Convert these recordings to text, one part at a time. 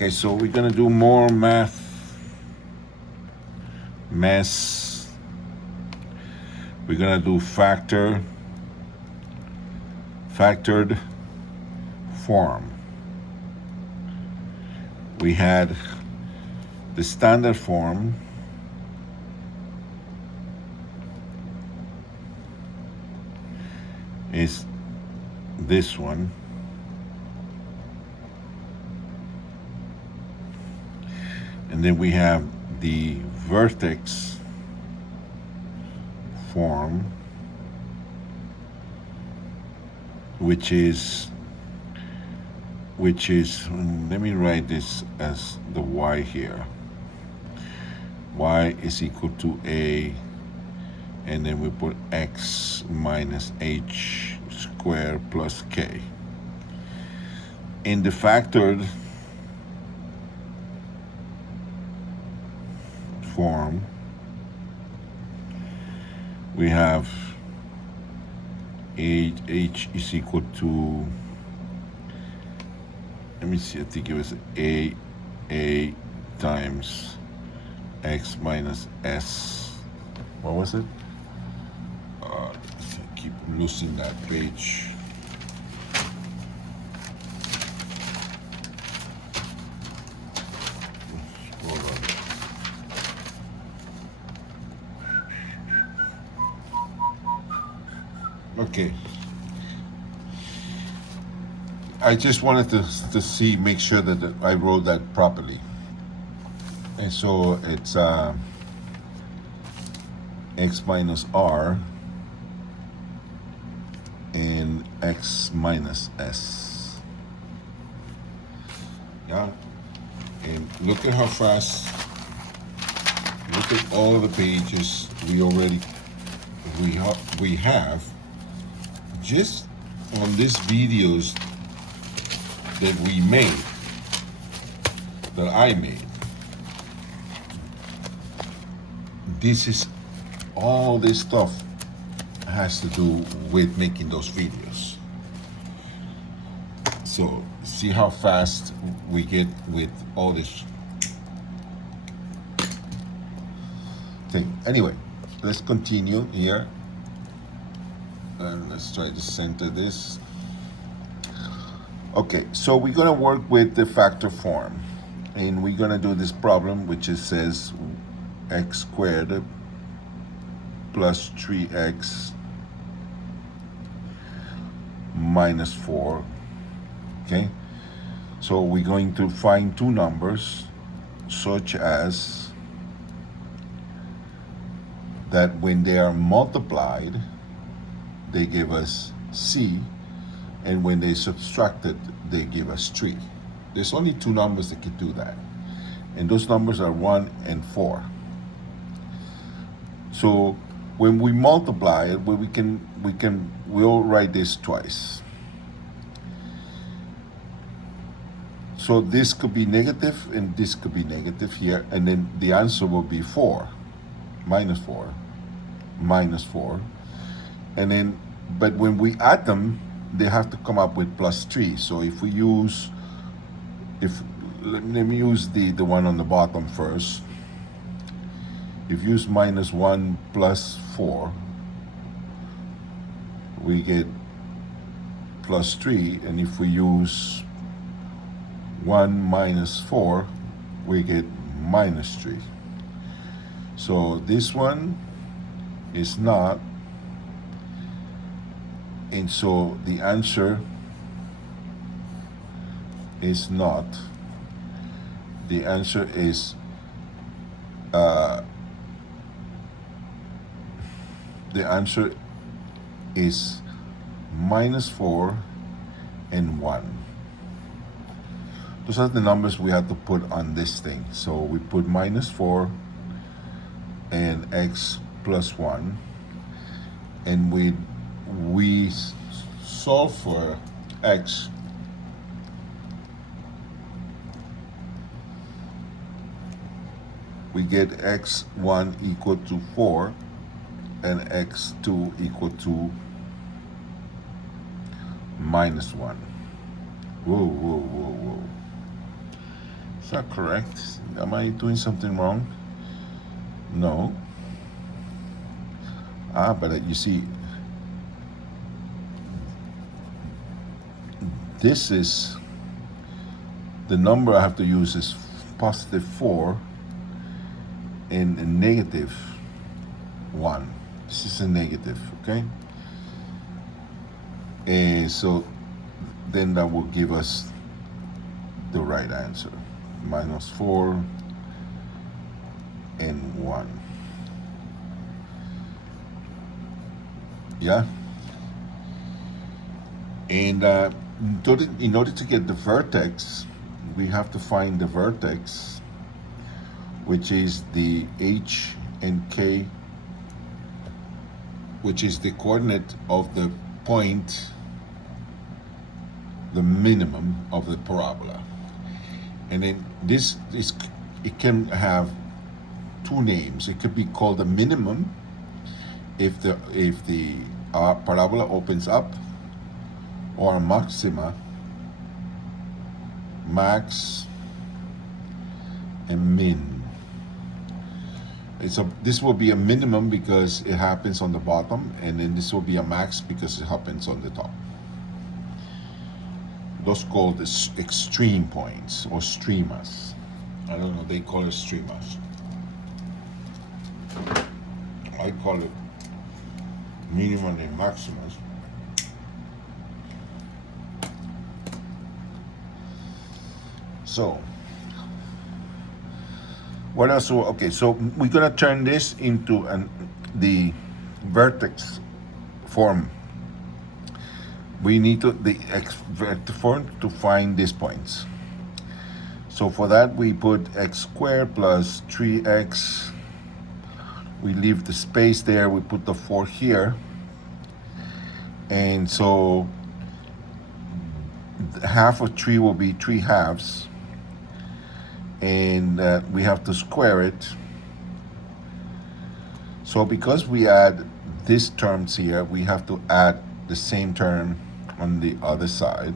Okay, so we're gonna do more mess. We're gonna do factored form. We had the standard form, is this one. And then we have the vertex form, which is, let me write this as the y here. Y is equal to a, and then we put x minus h squared plus k. In the factored form, we have h is equal to, let me see, I think it was a times x minus s. What was it? I keep losing that page. Hold on. Okay. I just wanted to see, make sure that I wrote that properly. And so it's x minus r and x minus s. Yeah. And look at how fast, look at all the pages we have just on these videos that we made, that I made. This is, all this stuff has to do with making those videos. So see how fast we get with all this thing. Anyway, let's continue here. And let's try to center this. Okay, so we're gonna work with the factor form. And we're gonna do this problem, which it says x squared plus 3x minus 4. Okay, so we're going to find two numbers such as that when they are multiplied, they give us c, and when they subtracted, they give us 3. There's only two numbers that can do that, and those numbers are 1 and 4. So when we multiply it, we'll write this twice. So this could be negative and this could be negative here, and then the answer will be 4, minus 4, minus 4. And then, but when we add them, they have to come up with plus 3. So if we use, let me use the one on the bottom first. If you use minus 1 plus 4, we get plus 3. And if we use 1 minus 4, we get minus 3. So this one is not, and so the answer is not. The answer is minus 4 and 1. Those are the numbers we have to put on this thing. So we put minus 4 and x plus 1, and we solve for x. We get x1 equal to 4 and x2 equal to minus 1. Whoa. Is that correct? Am I doing something wrong? No. But you see, this is the number I have to use is positive 4 and a negative 1. This is a negative, okay? And so then that will give us the right answer. Minus 4 and 1. Yeah? And in order to get the vertex, we have to find the vertex, which is the h and k, which is the coordinate of the point, the minimum of the parabola. And then it can have two names. It could be called a minimum if the parabola opens up, or a maxima, max and min. This will be a minimum because it happens on the bottom, and then this will be a max because it happens on the top. Those called extreme points or streamas. I don't know, they call it streamas. I call it minimum and maximus. So, what else? Okay, so we're gonna turn this into the vertex form. We need the vertex form to find these points. So for that, we put x squared plus 3x. We leave the space there. We put the 4 here, and so half of 3 will be 3 halves. And we have to square it. So because we add these terms here, we have to add the same term on the other side.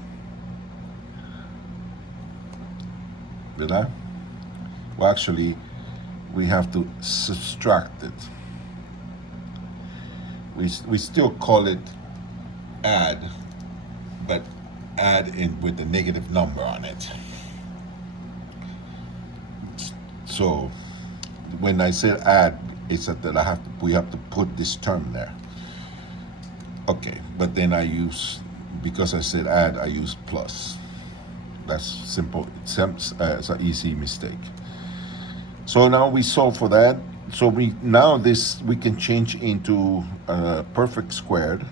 Did I? Well, actually, we have to subtract it. We still call it add, but add in with the negative number on it. So when I said add, it's that we have to put this term there. Okay, but then because I said add, I use plus. That's simple. It's an easy mistake. So now we solve for that. So we can change into perfect squared.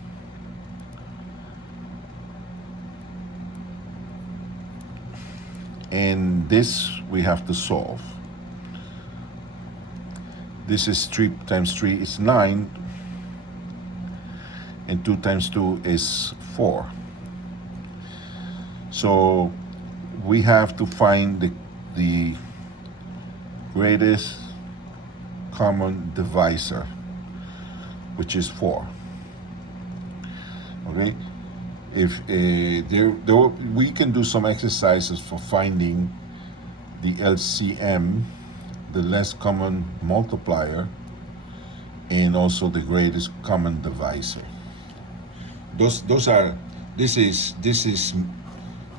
And this we have to solve. This is 3 times 3 is 9, and 2 times 2 is 4. So we have to find the greatest common divisor, which is 4. Okay, if we can do some exercises for finding the LCM, the less common multiplier, and also the greatest common divisor. This is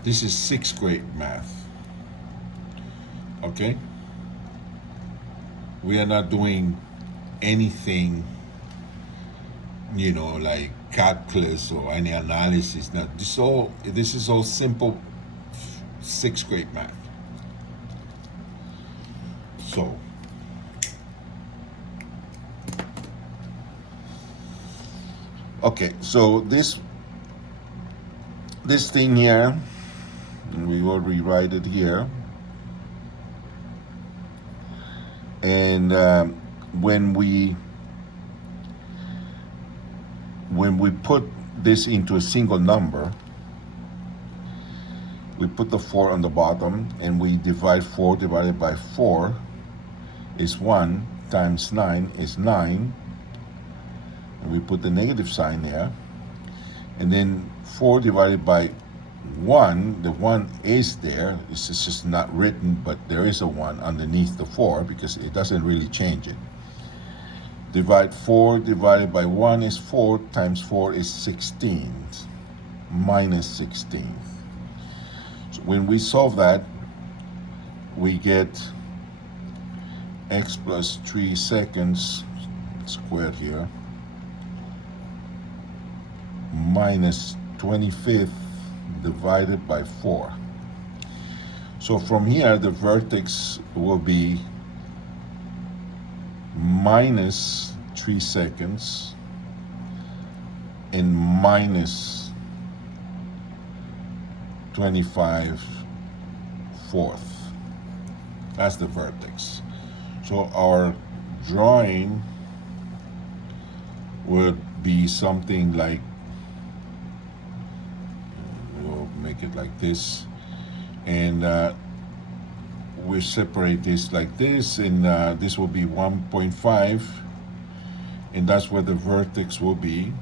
6th grade math. Okay, we are not doing anything, like calculus or any analysis. Now, this is all simple 6th grade math. So, okay, so this thing here, we will rewrite it here, and when we put this into a single number, we put the 4 on the bottom, and we divide 4 divided by 4 is 1 times 9 is 9, and we put the negative sign there, and then 4 divided by 1, the 1 is there. It's just not written, but there is a 1 underneath the 4 because it doesn't really change it. Divide 4 divided by 1 is 4 times 4 is 16 minus 16. So when we solve that, we get x plus 3 seconds squared here minus 25th divided by 4. So from here, the vertex will be minus 3 seconds and minus 25/4. That's the vertex. So our drawing would be something like, we'll make it like this, and we separate this like this, and this will be 1.5, and that's where the vertex will be.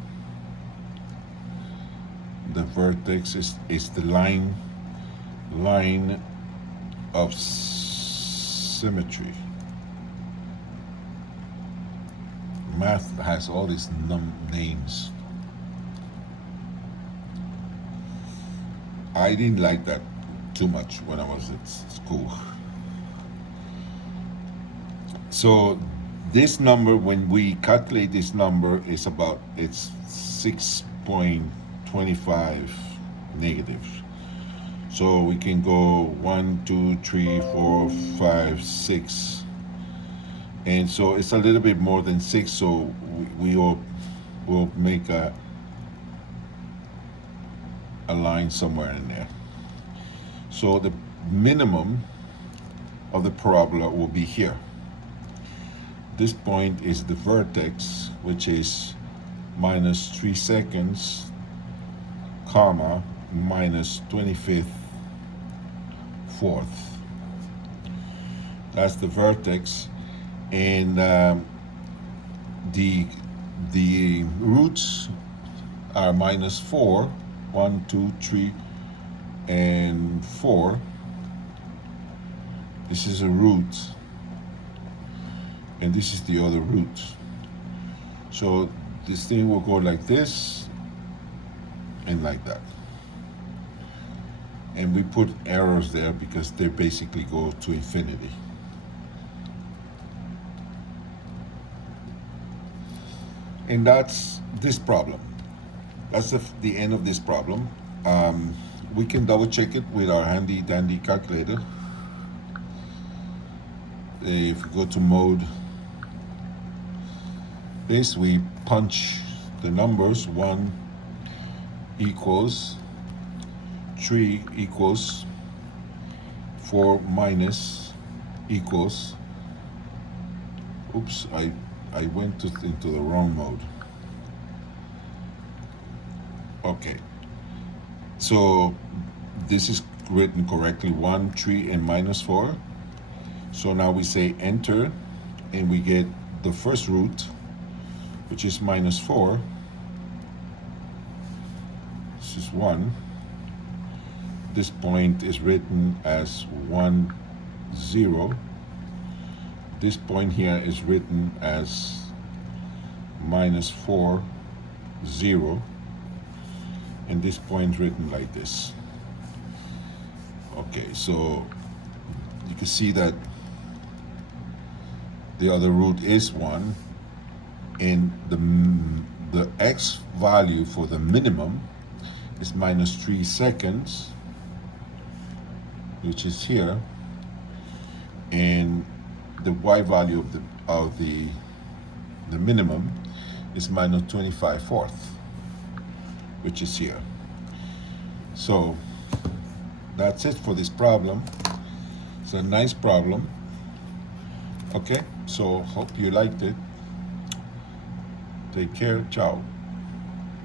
The vertex is the line of symmetry. Math has all these names. I didn't like that too much when I was at school. So this number, when we calculate this number, is about, it's 6.25 negative. So we can go 1, 2, 3, 4, 5, 6. And so it's a little bit more than 6, so we will make a line somewhere in there. So the minimum of the parabola will be here. This point is the vertex, which is minus 3 seconds, comma, minus 25/4. That's the vertex. And the roots are minus 4, 1, 2, 3, and 4. This is a root, and this is the other root. So this thing will go like this and like that. And we put arrows there because they basically go to infinity. And that's this problem. That's the end of this problem. We can double check it with our handy dandy calculator. If we go to mode, this, we punch the numbers. 1 equals 3 equals 4 minus equals, oops, I went into the wrong mode. Okay, so this is written correctly, 1, 3, and minus 4. So now we say enter, and we get the first root, which is minus 4. This is 1. This point is written as 1, 0. This point here is written as minus 4, 0. And this point is written like this. Okay, so you can see that the other root is 1, and the x value for the minimum is minus 3 seconds, which is here, and the y value of the minimum is minus 25/4, which is here. So that's it for this problem. It's a nice problem. Okay, so hope you liked it. Take care. Ciao.